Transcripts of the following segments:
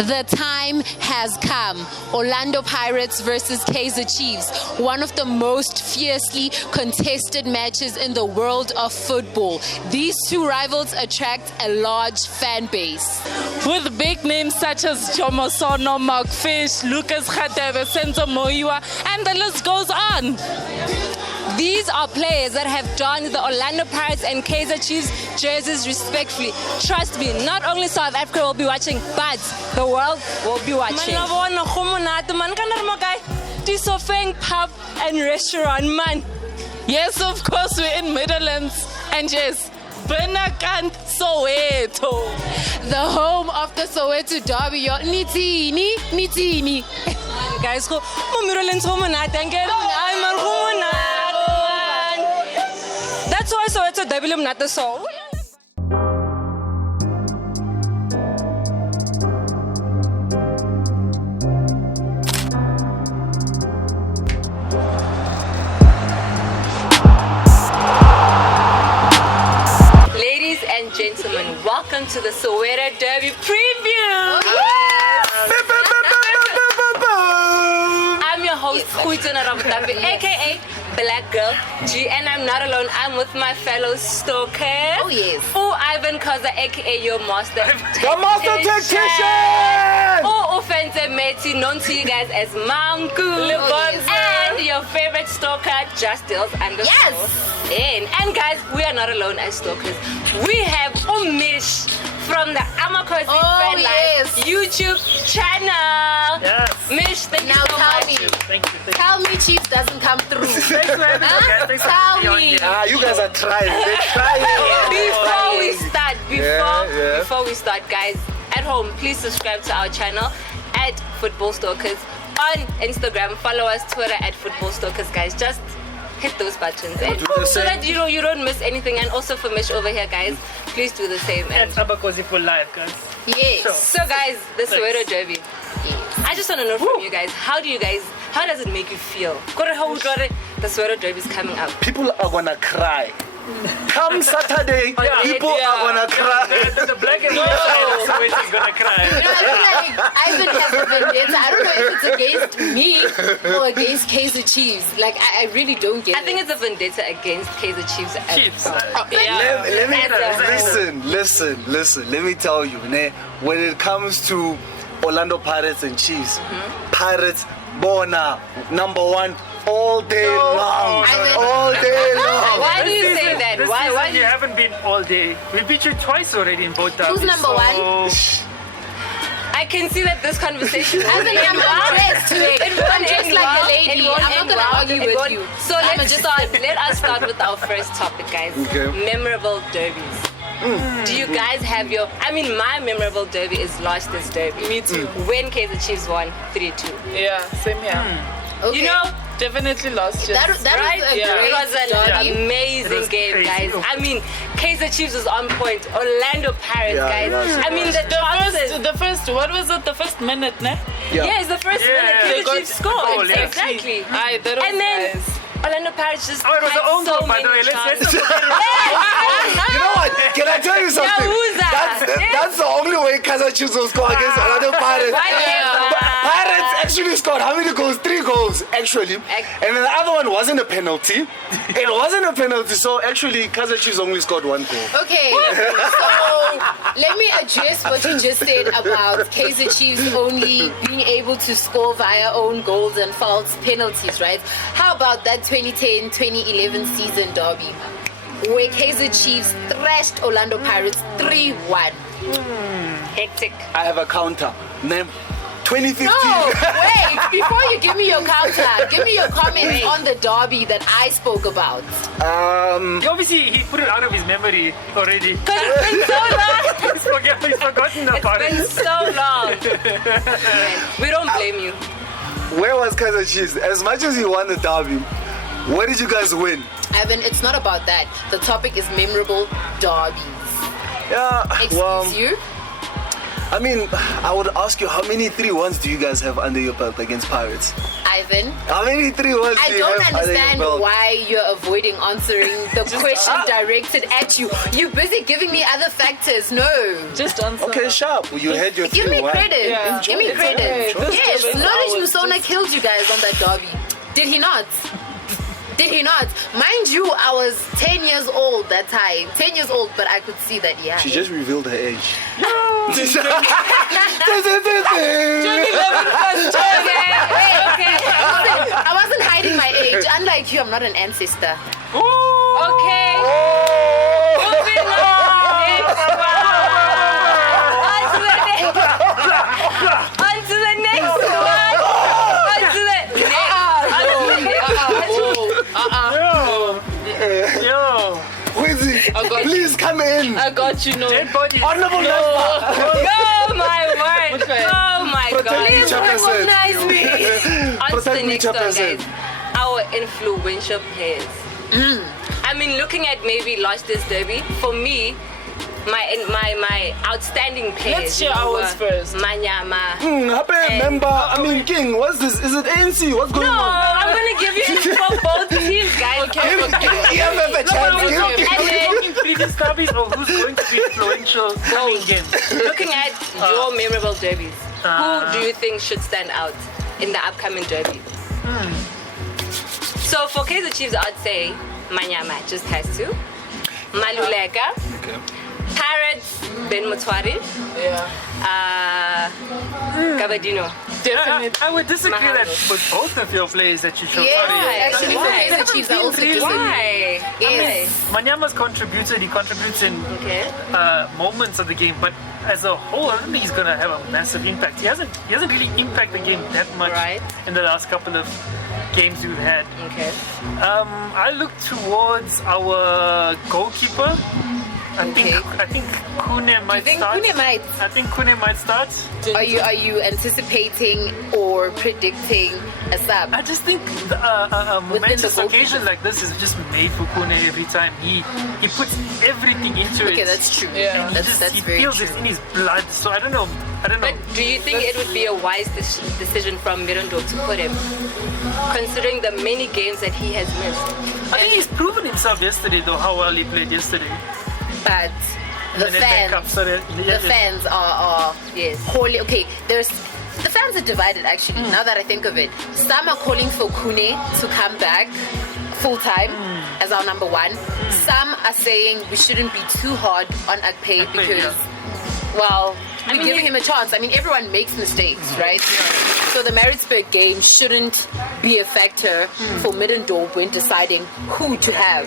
The time has come. Orlando Pirates versus Kaizer Chiefs. One of the most fiercely contested matches in the world of football. These two rivals attract a large fan base. With big names such as Jomo Sono, Mark Fish, Lucas Radebe, Senzo Moiwa, and the list goes on. These are players that have donned the Orlando Pirates and Kaizer Chiefs jerseys respectfully. Trust me, not only South Africa will be watching, but the world will be watching. Pub and restaurant, man. Yes, of course, we're in Midlands. And yes, Benakant Soweto. The home of the Soweto Derby. Nitini. Guys, that's why Soweto Derby not the soul. Ladies and gentlemen, welcome to the Soweto Derby preview. I'm your host, Khuitona Ramdabi, aka Black Girl G, and I'm not alone. I'm with my fellow Stalkers. Oh yes. Ivan Kaizer, aka your master. The master tactician! Offensive matey, known to you guys as Manku. And your favorite stalker, Just Deals _ in. And guys, we are not alone as stalkers. We have Mish from the Amakosi Fan Life YouTube channel. Yes. Mish, thank you Now so tell much. me. Thank you. Tell me Chiefs doesn't come through. Thanks for having me, guys. Thanks for Tell having on me. here. You guys are trying. They're trying. Before we start, Yeah. before we start, guys, at home, please subscribe to our channel at FootballStalkers on Instagram. Follow us Twitter at FootballStalkers, guys. Just hit those buttons and Do the so same. that you don't miss anything. And also for Mish over here, guys, please do the same. And And Amakosi for life, guys. Yes. so, guys, the Soweto Derby. I just want to know from you guys, how does it make you feel? The Soweto Derby is coming up. People are gonna cry. Come Saturday, people are gonna cry. The black and white side of Soweto is gonna cry. I feel like Ivan has a vendetta. I don't know if it's against me or against Kaizer Chiefs. Like, I really don't get I it. think it's a vendetta against Kaizer Chiefs. Chiefs. Let me listen. Let me tell you, when it comes to Orlando Pirates and Chiefs, Pirates, Bona, number one all day long. All day long. Why do you say that? Why Why do you you haven't been all day? We beat you twice already in both derbies. Who's number one? I can see that this conversation I think I'm dressed today. I'm dressed like a lady. I'm not gonna argue with you. So let us start with our first topic, guys. Okay. Memorable derbies. Do you guys have my memorable derby is last this derby. Me too. When Kaizer Chiefs won 3-2. Yeah, same here. Okay. You know, Definitely lost year. that right? was a It great was an derby. amazing It was game, crazy. guys. I mean, Kaizer Chiefs was on point. Orlando Pirates, Yeah, guys. it was. I mean, the chances. The first, what was it? The first minute, ne? Yeah, it's the first minute They Kaizer got Chiefs scored. goal, yeah. Exactly. Aye, that was And then nice. Orlando Pirates just Oh, it was had an own so goal, by the many way. Let's chances. You know what? Can I tell you something? Yahuza. That's the only way Kaizer Chiefs will score against Orlando Pirates. Whatever. Pirates actually scored how many goals? 3 goals, actually. And then the other one wasn't a penalty. It wasn't a penalty, so actually Kaizer Chiefs only scored 1 goal. Okay, so let me address what you just said about Kaizer Chiefs only being able to score via own goals and false penalties, right? How about that 2010-2011 season derby where Kaizer Chiefs thrashed Orlando Pirates 3-1? Hectic. I have a counter. Name 2015. No, wait, before you give me your counter, give me your comments on the derby that I spoke about. Obviously, he put it out of his memory already. Because it's been so long. He's forgotten about It's been it. so long. Man, we don't blame you. Where was Kaizer Chiefs? As much as you won the derby, where did you guys win? Ivan, it's not about that. The topic is memorable derbies. Yeah, well, Excuse you? I mean, I would ask you, how many 3-1s do you guys have under your belt against Pirates? Ivan, How many 3-1s I do you don't have under your understand belt? why you're avoiding answering the question directed at you. You're busy giving me other factors. No. Just answer. Okay, sharp. You had your 3-1. Give me credit. Yeah. Give me It's credit. okay. This Yes, is Knowledge ours. Musona killed you guys on that derby. Did he not? Did he not? Mind you, I was 10 years old that time. 10 years old, but I could see that, yeah. She just revealed her age. Okay, listen, I wasn't hiding my age. Unlike you, I'm not an ancestor. Okay. Moving on. On to the next one. On to the next. Yo. Quincy, got you. please come in. I got you, no. Dead body. Honorable member. Oh my word. Oh my God. Protect me, Please Chairperson. recognize me. On to Protect the me, next one, Chairperson. guys. Our influential players. I mean, looking at maybe last year's derby, for me, my outstanding players. Let's share ours first. Manyama. Happy member. I mean, King, what's this? Is it ANC? What's going No, on? I'm gonna give you for both teams, guys. Give EMF a chance. And then Talking previous derbies of who's going to be influential coming in. looking at your memorable derbies, who do you think should stand out in the upcoming derby? So for Kaizer Chiefs, I'd say Manyama just has to. Maluleka, Okay. Pirates, Ben Mutwari, Gabadino. I would disagree that with both of your players that you showed. Yeah, actually, for Why? Kaizer Chiefs, I also Really? disagree. Why? Yes. Manyama's contributed. He contributes in Okay. moments of the game, but as a whole, I don't think he's gonna have a massive impact. He hasn't really impacted the game that much Right. in the last couple of games we've had. Okay. I look towards our goalkeeper. I think Kune might think start. Kune might? I think Kune might start. Are you anticipating or predicting a sub? I just think a momentous the occasion like this is just made for Kune every time. He puts everything into it. Okay, that's true. Yeah. And That's he very feels true. it in his blood. So I don't know. But do you think it would be a wise decision from Mirondo to put him, considering the many games that he has missed? I think he's proven himself yesterday, though, how well he played yesterday. But the And then back up, fans, so that- yeah, the fans are Yes. calling. Okay, the fans are divided actually. Now that I think of it, some are calling for Kune to come back full time as our number one. Some are saying we shouldn't be too hard on Akpay Akpay, because, yeah. well, we mean, give him a chance. I mean, everyone makes mistakes, right? So the Maritzburg game shouldn't be a factor for Middendorp when deciding who to have.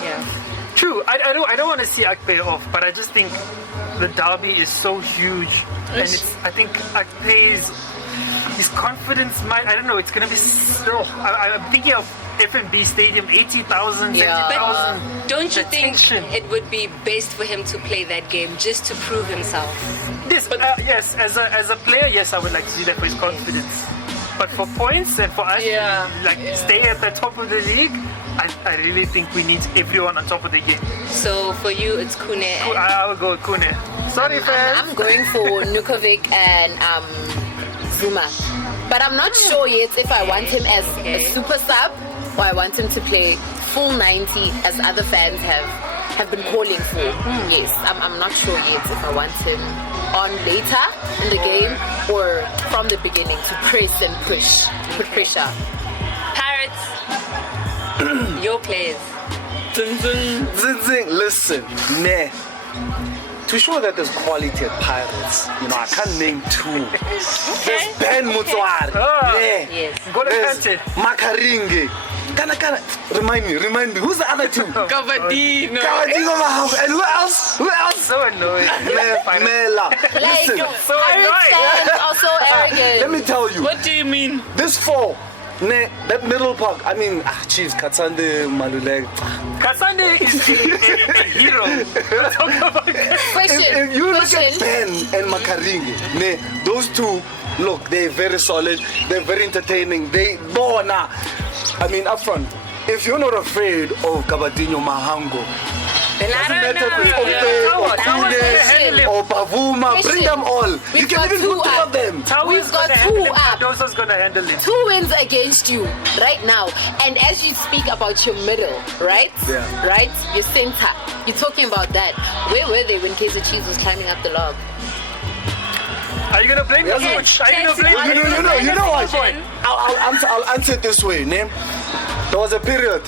Yeah. True. I don't want to see Akpay off, but I just think the derby is so huge, and I think Akpay's his confidence might. I don't know. It's gonna be so. I'm thinking of FNB Stadium, 80,000, Yeah. 70,000. Don't you The think tension. it would be best for him to play that game just to prove himself? Yes, but yes, as a player, yes, I would like to see that for his confidence. But for points and for us Yeah, to stay at the top of the league, I really think we need everyone on top of the game. So for you, it's Kune. And I will go with Kune. Sorry, fans. I'm going for Nukovic and Zuma. But I'm not sure yet if I want him as a super sub or I want him to play full 90 as other fans have been calling for. Yes, I'm not sure yet if I want him on later in the game or from the beginning to press and push, put pressure. Pirates, your players. Zing, listen, nah. To show that there's quality at Pirates, I can't name two. There's Ben Mutwari. Yes. Go to There's Kante. Makaringe. Kana. Remind me. Who's the other two? Gabadino. Kawadingo Mahago. And who else? So annoying. Mela. Like, Listen, So Pirates annoying. fans are so arrogant. let me tell you. What do you mean? This four, that middle park, I mean, Chiefs, Katsande, Malulek. Kasande is a hero. Talk about Question. If you look at Question. Ben and Makaringe, those two, look, they're very solid, they're very entertaining, I mean, up front, if you're not afraid of Kabadinho Mahango, Then I Doesn't don't matter if know. it's Ope or Tawa's gonna handle Kune him. or Bavuma. Bring them all. You We've can got even two put three up. of them. Tawa's We've got gonna two handle him. up. Cardoso's gonna handle him. 2 wins against you right now. And as you speak about your middle, right? Yeah. Right? Your center. You're talking about that. Where were they when Kaizer Chiefs was climbing up the log? Are you gonna blame the Yes. coach? Are you gonna blame You know what? Position. I'll answer it this way, name. There was a period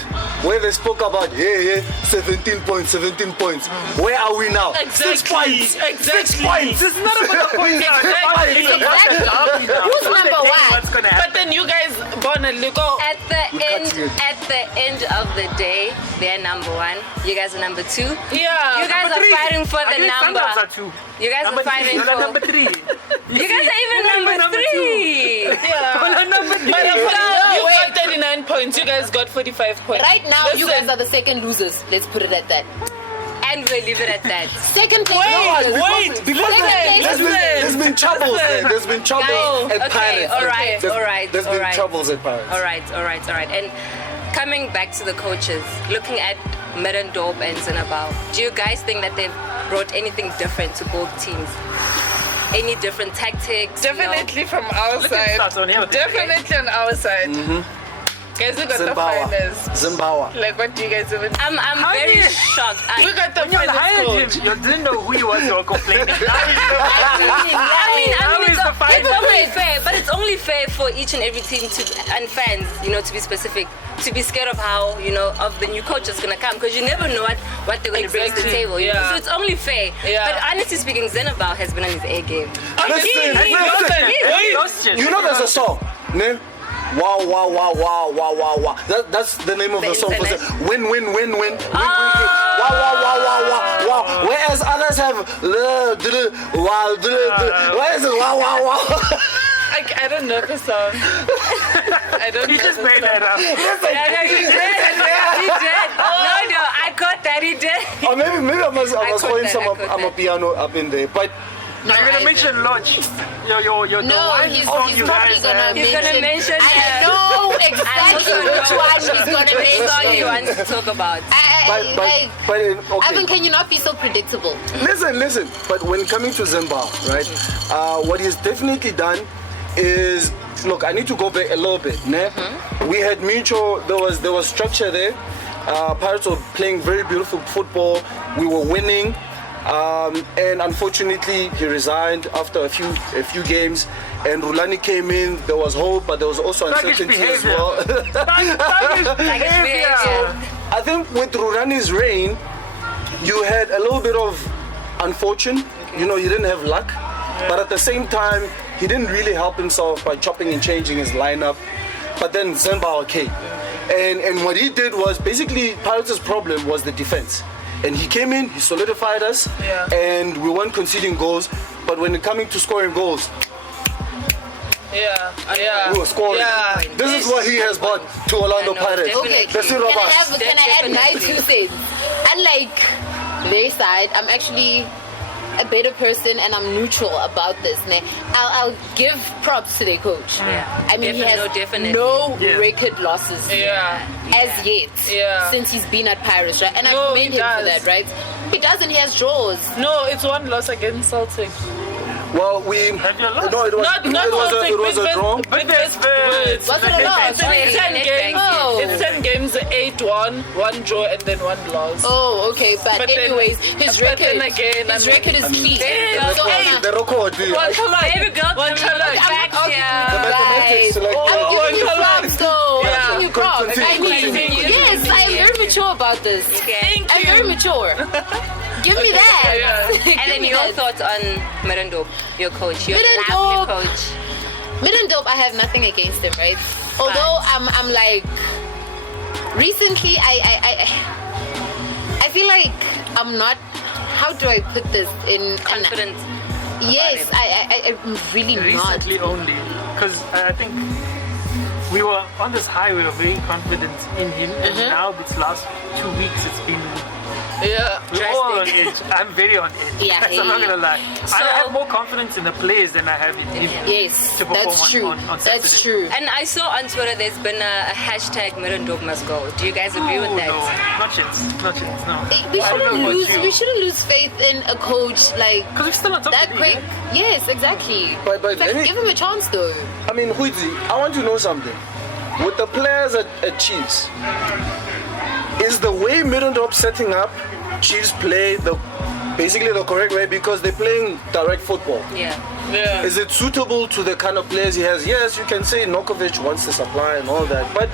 where they spoke about 17 points. Where are we now? 6 points. 6 points. This is not about the points. Exactly. Who's number one? What's gonna happen? But then you guys born a little. At the you. end of the day, they're number 1. You guys are number 2. Yeah. You guys Number are three. fighting for I the think number. Sundowns are 2. You guys Number are fighting three. You're for. number 3. You guys are even number 3. Yeah. Number 3. But No, you wait. got 39 points. You guys got 45 points. Right now, you Listen. guys are the second losers. Let's put it at that. And we'll leave it at that. Second place Wait, losers. wait. Because Listen. there's been troubles there. There's been troubles Guys, at okay, Pirates. alright, There's- alright, There's been alright. troubles at Pirates. All right. And coming back to the coaches, looking at Middendorp and Zinabau, do you guys think that they've brought anything different to both teams? Any different tactics? you know? Definitely from our Look at side. stats on here. Definitely on our side. Guys, we got the finest. Zimbabwe. Like, what do you guys even? I'm How very do you- shocked. We got the When you finest hired coach. him, you didn't know who he was. You were complaining. Now I mean, How is the fight? it's only fair, but it's only fair for each and every team to and fans, to be specific, to be scared of how of the new coach that's gonna come, because you never know what they're gonna bring to the Exactly, table. you know? yeah. So it's only fair. Yeah. But honestly speaking, Zenabau has been on his A game. Listen, Wait. You know there's a song, ne? Wow, wow, wow, wow, wow, wow, wow. That's the name of the song. internet. Win, win, win, win, win, win. Wow, wow, wow, wow, wow, wow. Whereas others have wow, whereas wow, wow, wow. I don't know the song. I don't He know just the made song. that up. Yeah, no, he did. No, I got that. He did. Or maybe I must caught go in that, some I caught that. piano up in there. But No, Are you gonna I mention Lodge? Your No, the one he's song probably you guys gonna have. He's gonna mention I that. know I exactly also which know one he's gonna which song he mention. wants to talk about. okay. Ivan, can you not be so predictable? Listen. But when coming to Zimbabwe, right? What he's definitely done is, look, I need to go back a little bit. Ne? We had mutual. There was structure there. Pirates were playing very beautiful football. We were winning. And unfortunately, he resigned after a few games. And Rulani came in. There was hope, but there was also Sluggish uncertainty as behavior. well. Like it's behavior. I think with Rulani's reign, you had a little bit of unfortune. You didn't have luck. But at the same time, he didn't really help himself by chopping and changing his lineup. But then Zimbabwe came. And what he did was, basically, Pirates' problem was the defense. And he came in, he solidified us, and we weren't conceding goals. But when it coming to scoring goals, Yeah. we were scoring. Yeah. This is what he has brought to Orlando I know, Pirates. definitely. Okay, Let's see can Robert. I add my Definitely. 2 cents? Unlike their side, I'm actually a better person and I'm neutral about this. Ne? I'll give props to their coach. Yeah. I mean, he has Definitely. no Yeah. record losses Yeah. as yet Yeah. since he's been at Pirates, right? And No, I commend he him for does. that, right? He doesn't, he has draws. No, it's one loss against Celtic. Well, Have you lost? no, it was Celtic. it was a draw. Big Best birds. Was it a loss? It's 10 games. Oh. It's 10 games, 8-1, 1 draw, and then 1 loss. Oh, okay. But But then- anyways, his but record, then again, his I mean- record is key. Yeah. So, The record. One color. Baby girl, One come color. look back I'm here. The mathematics, guys. like, I'm Oh, giving you one color. props though. Yeah. I'm giving you props. Continue, I mean, continue. yes, I am very mature about this. Okay. I'm very mature. Give me that. Yeah. Give And then me your that. thoughts on Middendorp, your coach, your Middendorp. lovely coach. Middendorp, I have nothing against him, right? Although I'm like, recently I feel like I'm not. How do I put this in? Confident. Yes, I'm really not. Recently only, because I think we were on this high. We were very confident in him, and now this last 2 weeks it's been Yeah. We're all on edge. I'm very on edge. Yeah, Guys, I'm not yeah. gonna lie. So- I have more confidence in the players than I have in him. Yes, To perform that's true. on That's Saturday. true. And I saw on Twitter there's been a hashtag Mirandog must go. Do you guys agree with Oh, that? no, not yet. Not yet. No. We I don't shouldn't know about lose. you. We shouldn't lose faith in a coach like Because we're still on top that of the league. quick. Yes, exactly. But It's like, let me- give him a chance though. I mean, Huizi, I want to know something. With the players at Chiefs, is the way Middendorp setting up Chiefs play basically the correct way because they're playing direct football? Yeah. Yeah. Is it suitable to the kind of players he has? Yes, you can say Nokovic wants the supply and all that, but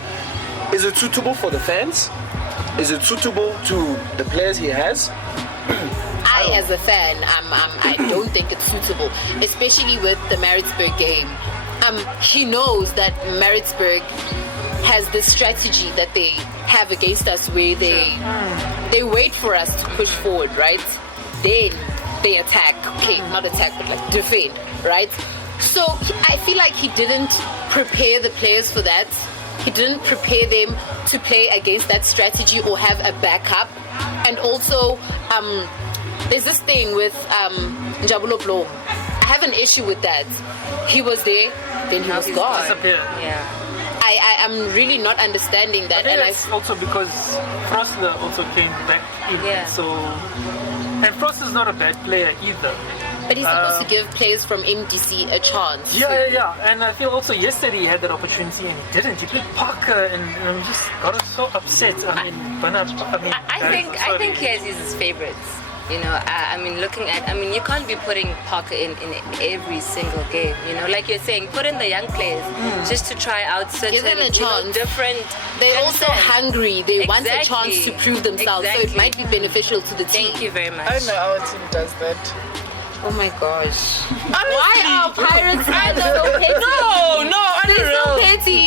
is it suitable for the fans? Is it suitable to the players he has? I, as a fan, I don't think it's suitable, especially with the Maritzburg game. He knows that Maritzburg has this strategy that they have against us where they wait for us to push forward, right? Then they attack. Okay, not attack, but like defend, right? So I feel like he didn't prepare the players for that. He didn't prepare them to play against that strategy or have a backup. And also, there's this thing with Njabulo Blom. I have an issue with that. He was there, then he was he's gone. Disappear. Yeah. I'm really not understanding that. I think And it's also because Frostler also came back in. Yeah. So, and Frostler's not a bad player either. but he's supposed to give players from MDC a chance. Yeah. And I feel also yesterday he had that opportunity and he didn't. He played Parker and I just got so upset. I mean, I think he has his favorites. You know, I mean, you can't be putting Parker in every single game. You know, like you're saying, put in the young players just to try out certain, Give them a you know, chance. different. They're also concepts. hungry. They want a Exactly. chance to prove themselves. So it Exactly. might be beneficial to the team. Thank you very much. I know our team does that. Oh my gosh. Why Honestly. are Pirates fans so petty? No, They're so unreal. petty.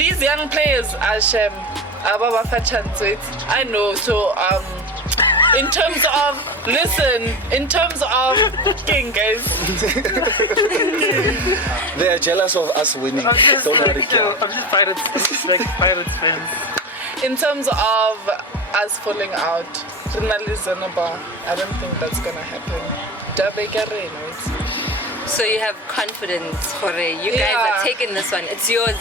These young players are Shem. I know. So in terms of king guys, They are jealous of us winning. I'm just Don't like, really care. I'm just Pirates. I'm just like Pirates fans. in terms of us falling out, I don't think that's gonna happen. So you have confidence, Jorge. You guys Yeah. are taking this one. It's yours.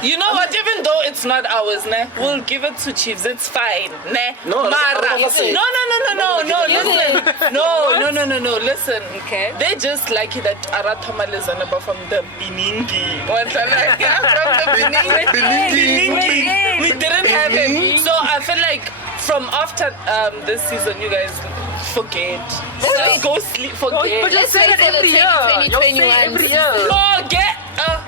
You know what? Even though it's not ours, ne, we'll give it to Chiefs. It's fine, ne. No, Mara. I'm not saying- No. Listen. No. Listen. Okay. They're just lucky that Arathoma Lizanaba from the Biningi. From the Biningi. We didn't have him. So I feel like from after this season, you guys forget. Just go sleep. Forget. But you Let's say wait that for the every year. You'll say 2021 every year. Forget.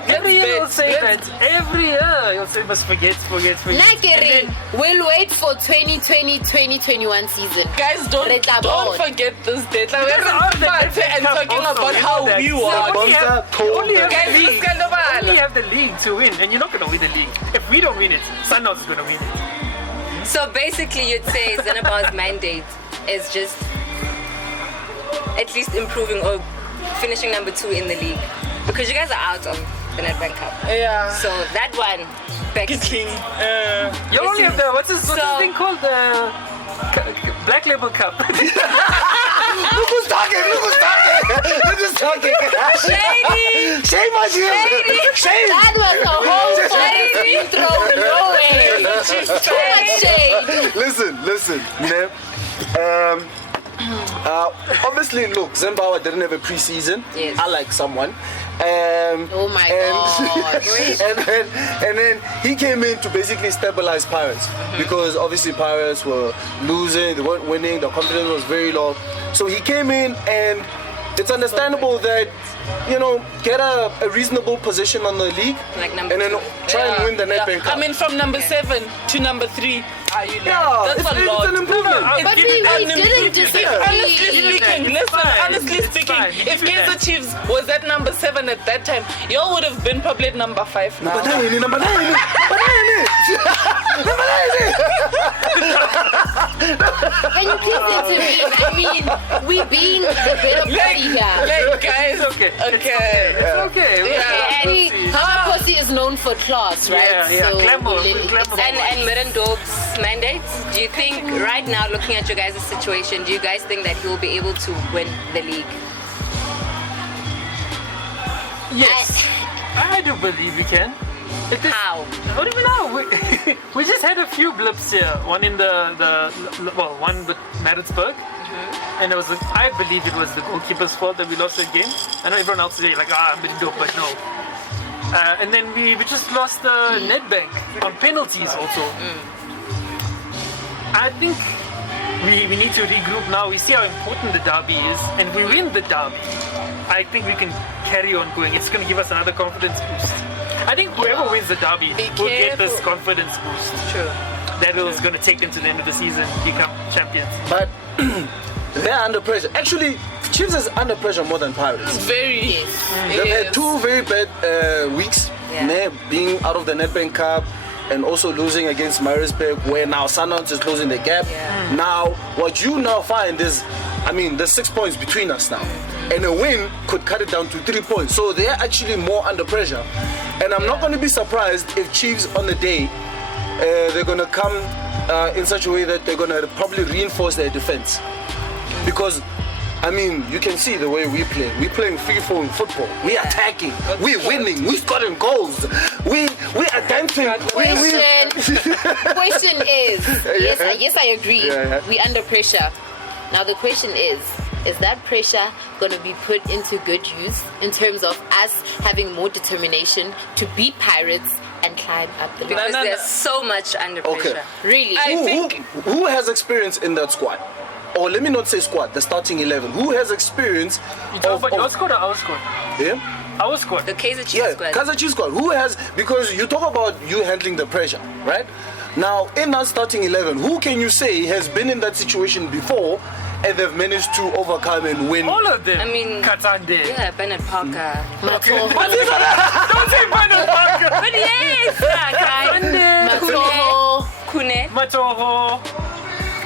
Every year you'll say let's that. Every year you'll say must forget. Nakering, we'll wait for 2020-2021 season. Guys, don't forget this date. Like, we're Are the not FA and Cup talking also, about you how know that. we So want. only have- Bonza told only have them. Guys, the this league. kind of bad. Only have the league to win, and you're not gonna win the league. If we don't win it, Sundowns is gonna win it. So basically, you'd say Zenaba's mandate is just at least improving or finishing number 2 in the league, because you guys are out of the Nedbank Cup. Yeah. So that one, back to You only have the what's this So- thing called the Black Label Cup. Look who's talking. Shady! Shame on you. Shame. That was a whole fucking throw your way. Too much shade. Listen, obviously, look, Zimbabwe didn't have a preseason. Yes. I like someone. Oh my gosh. and then he came in to basically stabilize Pirates because obviously Pirates were losing, they weren't winning, the confidence was very low. So he came in, and it's understandable that, you know, get a reasonable position on the league Like number and then 2. try and win the Nedbank Cup. I mean, from number 7 to number 3. yeah, That's a it's lot. an improvement. But we didn't disagree. Honestly speaking, honestly speaking, if Kaizer Chiefs was at number 7 at that time, y'all would have been probably at number 5 now. Number nine. Can you please intervene? I mean, we being the better party here. Like, guys, It's okay. okay. It's okay. Yeah. And Hamakosi is known for class, right? Yeah, glamour, glamour. And Middendorp's mandates, do you think right now, looking at your guys' situation, do you guys think that he'll be able to win the league? Yes, I do believe we can. How? What do we know? We just had a few blips here. One in one with Maritzburg. And I believe it was the goalkeeper's fault that we lost the game. I know everyone else today like, I'm really dope, but no. And then we just lost the net bank on penalties also. I think we need to regroup now. We see how important the derby is, and if we win the derby, I think we can carry on going. It's going to give us another confidence boost. I think whoever wins the derby will get this confidence boost. True. That is going to take them to the end of the season, become champions. But they're under pressure. Actually, Chiefs is under pressure more than Pirates. Very. They've had 2 very bad weeks, being out of the Nedbank Cup and also losing against Maritzburg, where now Sundowns is closing the gap. Now, what you now find is, there's 6 points between us now. And a win could cut it down to 3 points. So they're actually more under pressure. And I'm not going to be surprised if Chiefs on the day, they're going to come in such a way that they're going to probably reinforce their defense. Because, you can see the way we play. We're playing free-flowing football. We are attacking. We're winning. We're scoring goals. We are dancing. Question is, yes, I agree. Yeah. We're under pressure. Now the question is that pressure going to be put into good use in terms of us having more determination to beat Pirates and climb up the league? Because there's so much under pressure. Really? Who has experience in that squad? Or let me not say squad, the starting 11. Who has experience You talk about your squad or our squad? Yeah? Our squad. The Kaizer Chiefs squad. Kaizer Chiefs squad. Who has, because you talk about you handling the pressure, right? Now, in that starting 11, who can you say has been in that situation before and they've managed to overcome and win? All of them. Katande. Yeah, Bernard Parker. Don't say Bernard Parker. But yes, Kune. Matoho.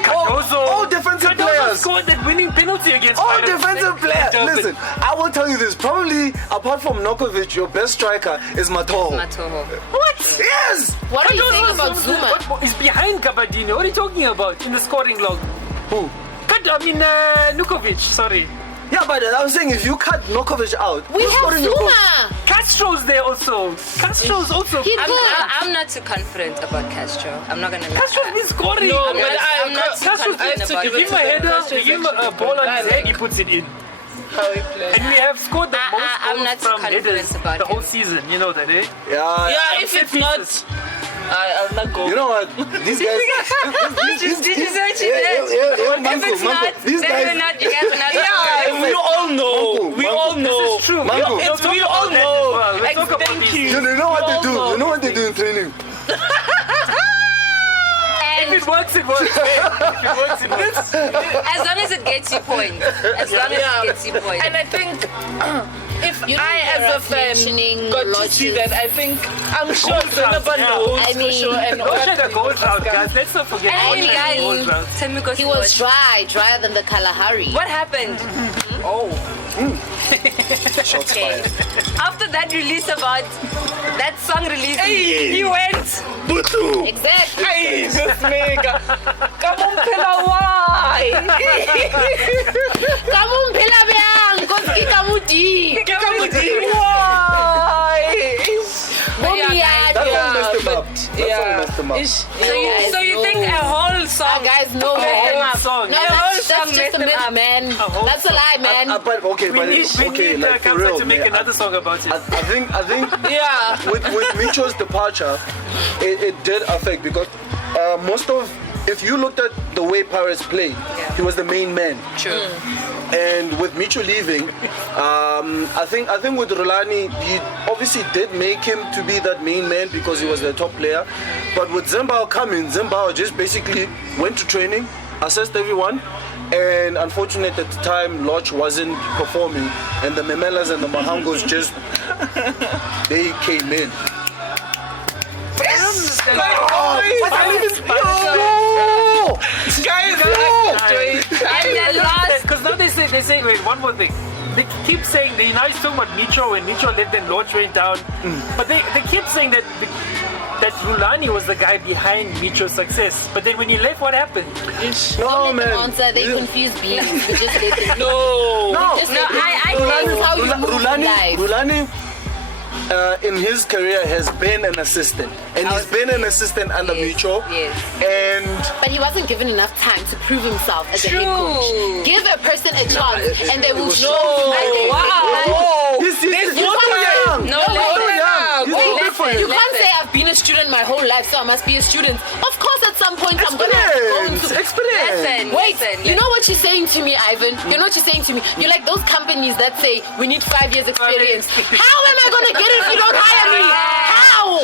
All defensive players. Scored that winning penalty against All Pirates. defensive players. Listen, I will tell you this. Probably, apart from Nokovic, your best striker is Matoho. What? Yes! What are you saying about Zuma? He's behind Gabardini. What are you talking about in the scoring log? Who? Nukovic, sorry. Yeah, but I'm saying if you cut Nokovic out, We who's have scoring your goals? Zuma. Castro's there also. Castro's also. He's good. I'm not too confident about Castro. I'm not gonna lie. Castro's been scoring. No, I'm not too Castro's confident about you give him a header, you give him a ball on his head, he puts it in. How he plays. And we have scored the most I'm goals not too from confident headers about the whole him. season. You know that, eh? Yeah, if it's not, I'll not go. You know what? These guys. Did you say what you did? Yeah, If it's not, These then guys. we're not. You guys are not. Yeah, we all know. We all know. True. Mango. We all know. Let's talk about Thank these. you. You know what they do? Also- You know what they do in training? If it works, it works. If it works, it works. As long as it gets you points. As long as it gets you points. And I think if You know, I, there as are a fan, mentioning got to lodges. see that, I'm sure Goals out, Zanaba yeah. knows I for mean, sure. And Don't share the goals out, guys. Let's not forget. And Don't share the goals out. Temiko He was drier than the Kalahari. What happened? Shots fired. After that release about that song release, he went. Butu! Exactly. Hey, this nigga. Come on, Pela, why? Kamu mphela byang, koski kamuti. Why? That's what messed him up. That's what messed him up. So you think a whole song? Guys, no, messed him man. up? Song. No, The whole that's song just messed a him myth, up. man. whole That's a lie, man. But okay, We need like for Kaizer real, to make man, another song about it. I think Yeah. with Micho's departure, it did affect because most of, if you looked at the way Pirates played, he was the main man. True. And with Micho leaving, I think with Rolani, he obviously did make him to be that main man because he was the top player. But with Zimbao coming, Zimbao just basically went to training, assessed everyone, and unfortunately at the time, Lodge wasn't performing, and the Memelas and the Mahangos just, they came in. And the last. Because now they say, wait, one more thing. they keep saying they now he's talking about Micho when Micho let them launch went down, but they keep saying that Rulani was the guy behind Micho's success. But then when he left, what happened? No, Don't let them man. answer. They confuse beings. We just let them No. Just No, let them- I This think is how you move in life. Rulani in his career has been an assistant, and he's been an assistant under Micho. Yes. And But he wasn't given enough time to prove himself as a head True. coach. Give a person a chance, and they will was show. Wow. he's too young. No, He's listen. too young. He's too Wait, big for listen. You him. can't say I've been a student my whole life, so I must be a student. Of course, at some point I'm gonna have to go into. Experience. Listen, Wait, listen, you know what you're saying to me, Ivan? You know what you're saying to me? You're like those companies that say we need 5 years experience. How am I gonna get it if you don't hire me? How?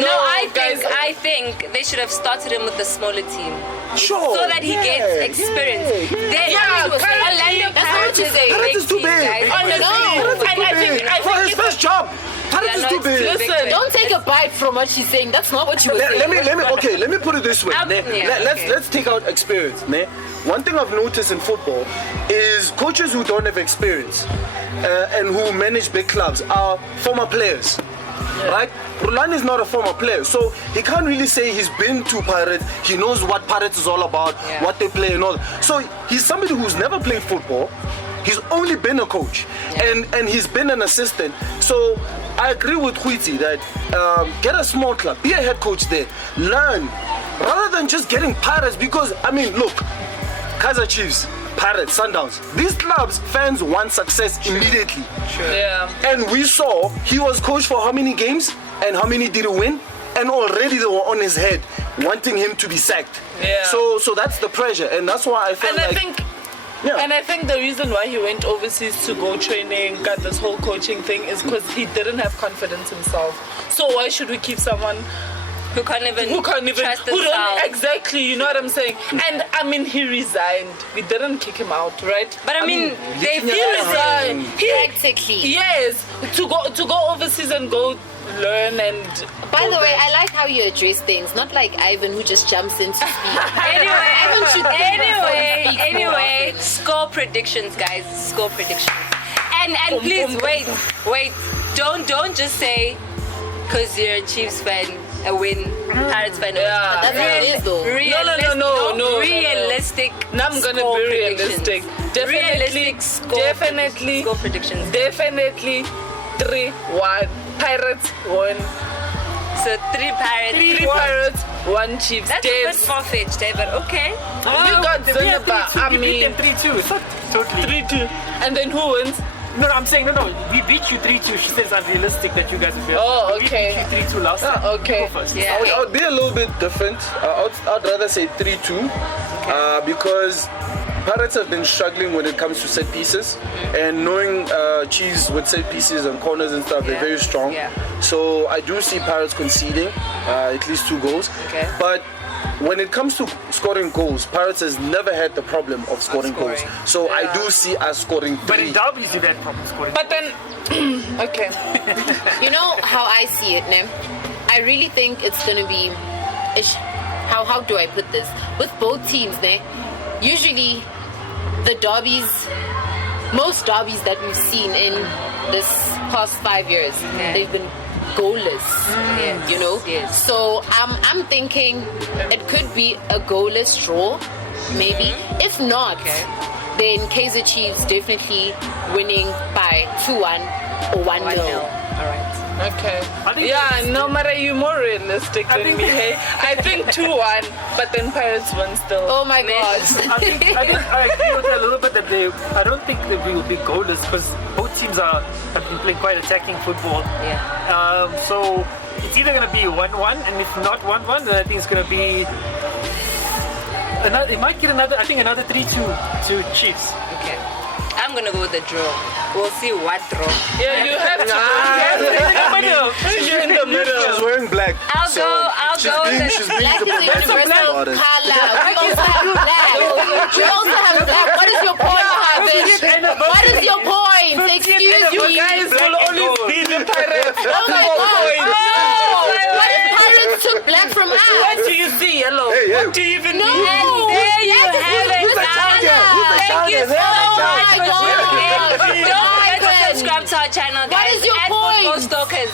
No, I think they should have started him with the smaller team. Sure. So that he gets experience. Then Orlando That's what Pirates you're is a saying. Pirates is too big team, big. guys. For his first job. Pirates is too big. Listen, Don't take a bite from what she's saying. That's not what you were saying. Let me put it this way. Yeah, Let's take out experience. One thing I've noticed in football is coaches who don't have experience and who manage big clubs are former players. Right? Rulani is not a former player, so he can't really say he's been to Pirates. He knows what Pirates is all about, what they play and all. So he's somebody who's never played football. He's only been a coach, and he's been an assistant. So I agree with Huiti that get a small club, be a head coach there, learn, rather than just getting Pirates. Because I mean, look, Kaizer Chiefs, Pirates, Sundowns. These clubs, fans want success immediately. Yeah. And we saw he was coached for how many games and how many did he win? And already they were on his head, wanting him to be sacked. Yeah. So that's the pressure, and that's why I felt And like. I think the reason why he went overseas to go training, got this whole coaching thing, is because he didn't have confidence himself. So why should we keep someone who can't even trust who don't themselves? exactly, you know what I'm saying? And I mean, he resigned. We didn't kick him out, right? But I mean, they He resigned. Practically. Yes, to go overseas and go learn and. By the way, I like how you address things, not like Ivan who just jumps in to speak. Anyway, score predictions, guys. Score predictions. And please wait. Don't just say because you're a Chiefs fan, a win, Pirates fan. Yeah. That's how it is, though. No. Realistic. Now I'm gonna score be predictions. realistic. Realistic score predictions. Definitely 3-1. Pirates won. So 3 Pirates. 3 Pirates, 1 Chiefs. That's a bit far-fetched, David. Okay. You got Zinaba. I We beat mean, them 3-2. It's not totally. 3-2. And then who wins? No, I'm saying no. We beat you 3-2. She says unrealistic that you guys will be. Oh, We okay. beat you 3-2 last time. Oh, okay. Go first. Yeah. I would be a little bit different. I'd rather say 3-2 because Pirates have been struggling when it comes to set pieces, and knowing Chiefs with set pieces and corners and stuff, they're very strong. Yeah. So I do see Pirates conceding at least 2 goals. Okay. But when it comes to scoring goals, Pirates has never had the problem of scoring goals. scoring. So I do see us scoring 3. But in derbies, you had problem scoring. But then, okay. You know how I see it, ne? I really think it's gonna be. How do I put this? With both teams, ne? Usually, the derbies, most derbies that we've seen in this past 5 years, they've been goalless. Yes. You know. Yes. So I'm thinking it could be a goalless draw, maybe. If not, then Kaizer Chiefs definitely winning by 2-1 or 1-0. 1-0. All right. Okay. I think Yeah, that's- no matter, you're more realistic than think- me, hey? I think 2-1, but then Pirates win still. Oh my God. I agree with that a little bit that I don't think that we will be goalless because both teams have been playing quite attacking football. Yeah. So it's either going to be 1-1, and if not 1-1, then I think it's going to be another. It might get another 3-2 to Chiefs. Okay. I'm gonna go with the draw. We'll see what draw. Yeah, you have to. You're in the middle. She's wearing black. I'll go with the She's being Black is a diplomatic universal about it. color. We also have black. We also have black. What is your point, Harvard? What is your point? Excuse You me. guys will only be the Pirates. Oh my God. No. What if Pirates took black from us? What do you see, yellow? Hey. What do you even No. mean? There you have it, Who's the Anna. champion? Who's the Thank you champion? so Oh much my for God. tuning in. Don't subscribe to our channel, guys. What is your at point? FootballStalkers.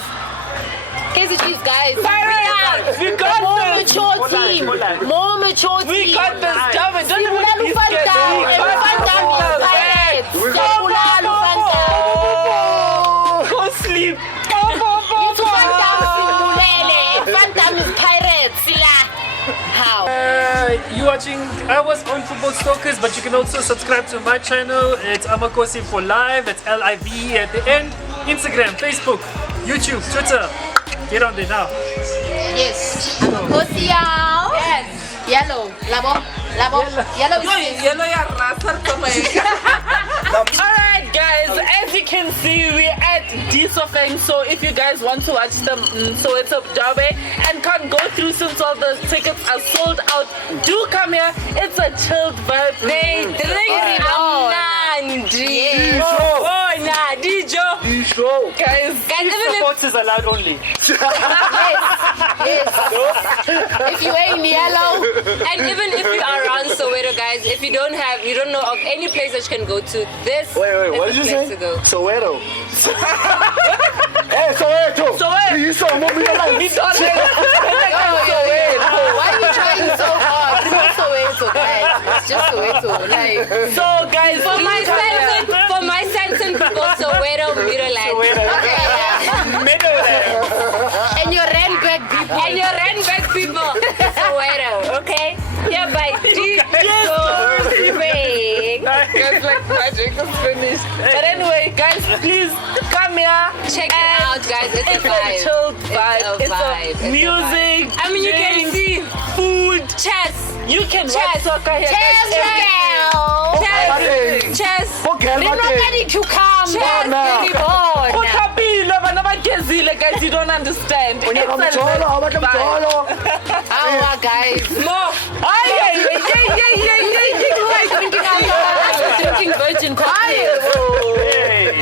Kaizer Chiefs, guys. Pirates! We got More this! mature team. More mature team. We got this! Damn it! Don't Sibula even be scared. Lufanta. We got Lufanta this. is Pirates. Sibula Lufanta. Go sleep! Itu Phantom Simbulele. Phantom is Pirates. Yeah. How? You watching? I was on Football Stalkers, but you can also subscribe to my channel. It's Amakosi for Live. It's LIVE at the end. Instagram, Facebook, YouTube, Twitter. Get on there now. Yes. Kosiao. Yes. Yellow. Labo. Yellow is Yellow ya rasa sama. Alright guys, as you can see we're at Disofeng, so if you guys want to watch them so it's a derby and can't go through since all the tickets are sold out, do come here. It's a chilled vibe. They drink Guys, Sports is allowed only. Yes. If you ain't yellow. and even if you are around Soweto, guys, if you don't know of any place that you can go to, this Wait, is what the did you place say? to go. Soweto. Hey, Soweto. Soweto. You saw me. Why are you trying so hard? It's not Soweto, guys. It's just Soweto. Like, so guys, For my Sanson people, Soweto, Middleland. and your Randburg people. And your Randburg people, Soweto, okay? Yeah, by guys, like magic is finished. But anyway, guys, please come here. Check it out, guys. It's a It's a vibe. chilled vibe. It's a vibe. It's a music. I mean, you can drinks, see food. chess. You can watch Chess. soccer here. Chess, guys. Chess. Nobody to come. Chess. Utabile, bana bagezile, guys, you don't understand. It's a vibe. Our guys. More. Drinking virgin cocktails. Hey.